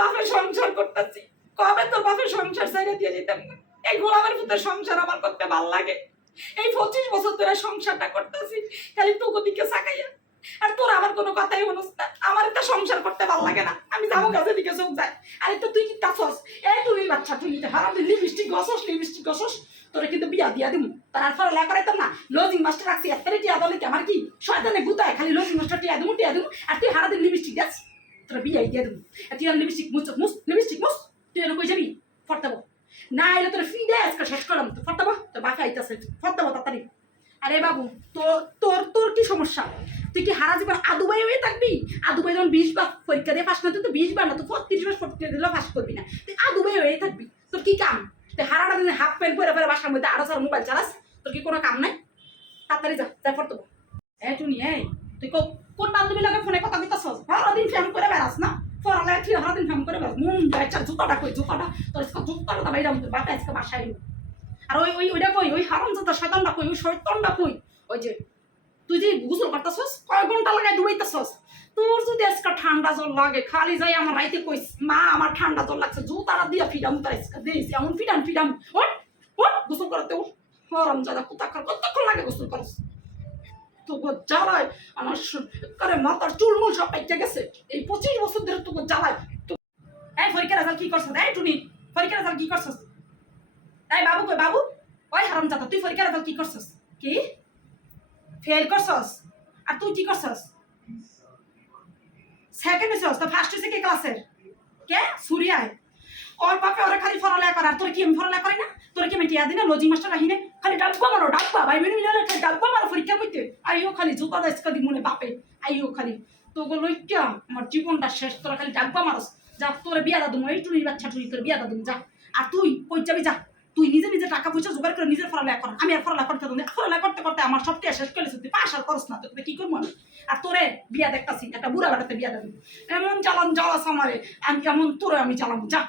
বাপের সংসার করতেছি, কবে তোর বাপের সংসার ছেড়ে দিয়ে যেতাম না। এই গোলামের ভিতরে সংসার আমার করতে ভাল লাগে। এই 25 বছর ধরে সংসারটা করতেছি খালি তোকে দিকে চাকাইয়া, আর তোর আমার কোনো কথাই হনস না। আমার একটা সংসার করতে ভাল লাগে না, আমি যাবো কাজে দিকে চোখ যায়। আরে তো তুই কি তাছস? এই তুই বাচ্চা তুই হারাম লিপস্টিক গছস তোরে কিন্তু বিয়া দিয়া দিমু। তারপর লেখা করাইতাম না, লজিং মাস্টার রাখছি এতটাই টিয়া দলে আমার কি শয়তানে গুতায়, খালি লজিং মাস্টার টিয়া দিমু আর তুই হারাদিন লিপস্টিক দিস, তোরা বিয়াই দিয়া দিমু। তুই আর লিপস্টিক লিপস্টিক মুস, তুই এর কই যাবি ফটাবো না, এলে তোর ফি দে আজকে শেষ করলাম তো ফটাবো, তোর বাপে আইতাছে ফটাবো তাড়াতাড়ি। আরে বাবু তোর তোর কি সমস্যা? তুই কি হারা জীবন আদুবাই হয়ে থাকবি? আদুবাই যখন 20 বার পরীক্ষা দিয়ে পাস না, তুই তো 20 বার না, তুই 35 বার পরীক্ষা দিলেও পাস করবি না, তুই আদুবাই হয়ে থাকবি। তোর কি কাম? তুই হারাটা দিন হাফ প্যান্ট পরে পরে বাসার মধ্যে আরো সার মোবাইল চালাস, তোর কি কোনো কাম নাই? তাড়াতাড়ি যা যা ফটো। টুনি তুই কোন বান্ধবী লাগে ফোনে কথা কইতাছ? সারাদিন ফ্যাম করে বেড়াস না, পড়ালে তুই সারাদিন ফ্যাম করে বেড়াস। মন যাইছা জুতাটা কই, জুতাটা তোর জুতাটা বাইরে তোর বাপে আজকে বাসায়। আর ওইটা কই, ওই হারামজাদা শয়তানটা কই, ওই শয়তানটা কই? ওই যে তুই যে গোসল করতেছস, কয় ঘন্টা লাগাই ডুবাইতেছস? তোর যদি আজকে ঠান্ডা জল লাগে খালি যাই আমার রাইতে কইস মা আমার ঠান্ডা জল লাগছে, জুতাটা দিয়া ফিডাম তার দিয়েছি এমন ফিডাম ওট ওট গোসল করতে ওঠ। হারামজাদা কোথাকার কতক্ষণ লাগে গোসল করস? তোকে জ্বালায় আমার করে মাথার চুলমুল সব পাইতে গেছে। এই 25 বছর ধরে তোকে জ্বালায়। এই পরীক্ষার রেজাল্ট কি করছস? এই টুনি পরীক্ষার রেজাল্ট কি করছস? এই বাবু কই বাবু? ওই হারামজাদা তুই পরীক্ষার রেজাল্ট কি করছস? কি ফেল করছস? আর তুই কি করছস? সেকেন্ড হইছস? তো ফার্স্ট হইছে কি ক্লাসের? কে সুরিয়ায় ওর বাপে ওরা খালি ফরালেখা করে, আর তোর কি আমি ফরালেখা করি না? তোর কি আমি টিয়া দিনা লজিং মাস্টার রাহিনে খালি ডাব্বা মারো ডাব্বা ভাই মিনি মিলে খালি ডাব্বা মারো পরীক্ষা করতে। আইও খালি জুতা দাস কাদি মনে বাপে আইও খালি তোকে লইকা আমার জীবনটা শেষ। তোরা খালি ডাব্বা মারস। যা তোর বিয়া দাদু এই টুনির বাচ্চা টুনি তোর বিয়া দাদু যা। আর তুই কই যাবি? যা তুই নিজে নিজে টাকা পয়সা জোগাড় করে নিজের ফরালেখা কর। আমি আর ফরালেখা করতে দেবো না। ফরালেখা করতে করতে আমার সবটা শেষ করে তুই পাস আর করস না, তোকে কি করবো আমি? আর তোরে বিয়া দেখতাছি একটা বুড়া বেড়াতে বিয়া দেবো, এমন জ্বালাস আমারে, আমি এমন তোরে আমি জ্বালাবো। যা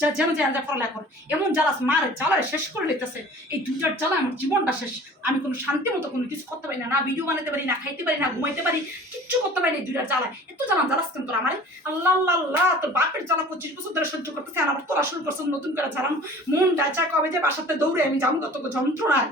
যা যেন যে ফরালেখা কর, এমন জ্বালাস মারে জ্বালায় শেষ করে লেতেছে। এই দুইটার জ্বালা আমার জীবনটা শেষ। আমি কোনো শান্তি মতো কোনো কিছু করতে পারি না, না ভিডিও বানাতে পারি, না খাইতে পারি, না ঘুমাইতে পারি, কিচ্ছু করতে পারি না। এই দুইটার জ্বালায় এত জ্বালাস কেন তোর আমারে? আল্লাহ আল্লাহ তোর বাপের জ্বালা 25 বছর ধরে সহ্য করতেছে, আর আবার তোরা শুরু করছো নতুন করে জ্বালানো। মন গাছা কবে যে বাসাতে দৌড়ে আমি যাবো তোকে যন্ত্রণায়।